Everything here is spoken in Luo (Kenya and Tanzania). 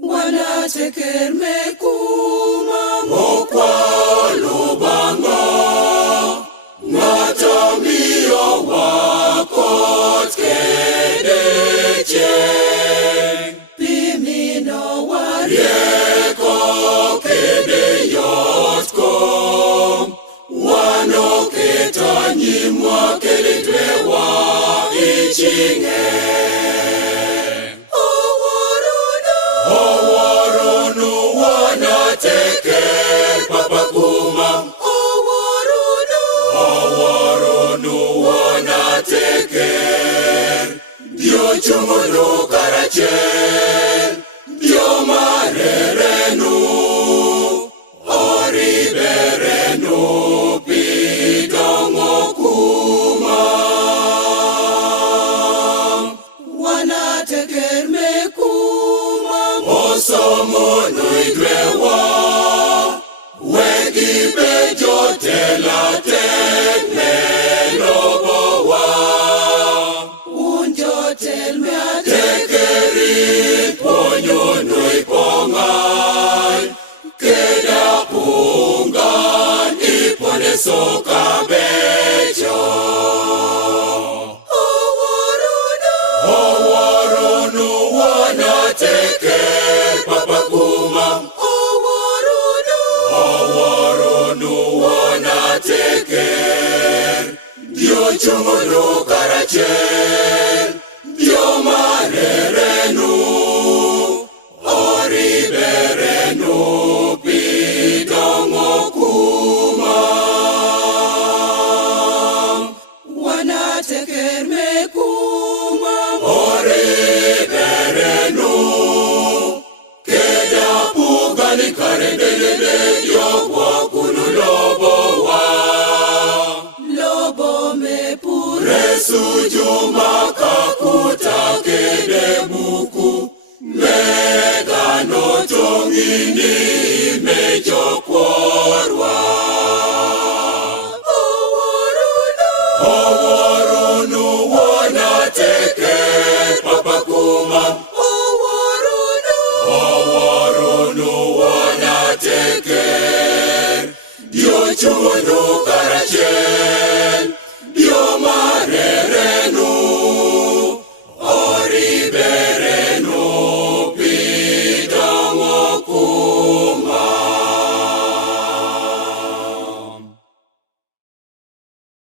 Wana teker me kuma Mokwalu bango Ngata miyo wakot kedeche Pimino wari Yeko kede yotko Wano ketanyi mwakele dwewa ichinge Owarono wana teker papa kuma Owarono wana teker Dio chungulu karachel Dio marerenu Oriberenu pidongo kuma Wana teker me kuma Osomo nuidwewa Wegi bejo tela tekme lobowa Unjo tel me Tekeri ponyo nuipongan Keda pungan ipone soka bejo Owarono wana teker papa kuma Owarono wana teker Dio chungulu karachel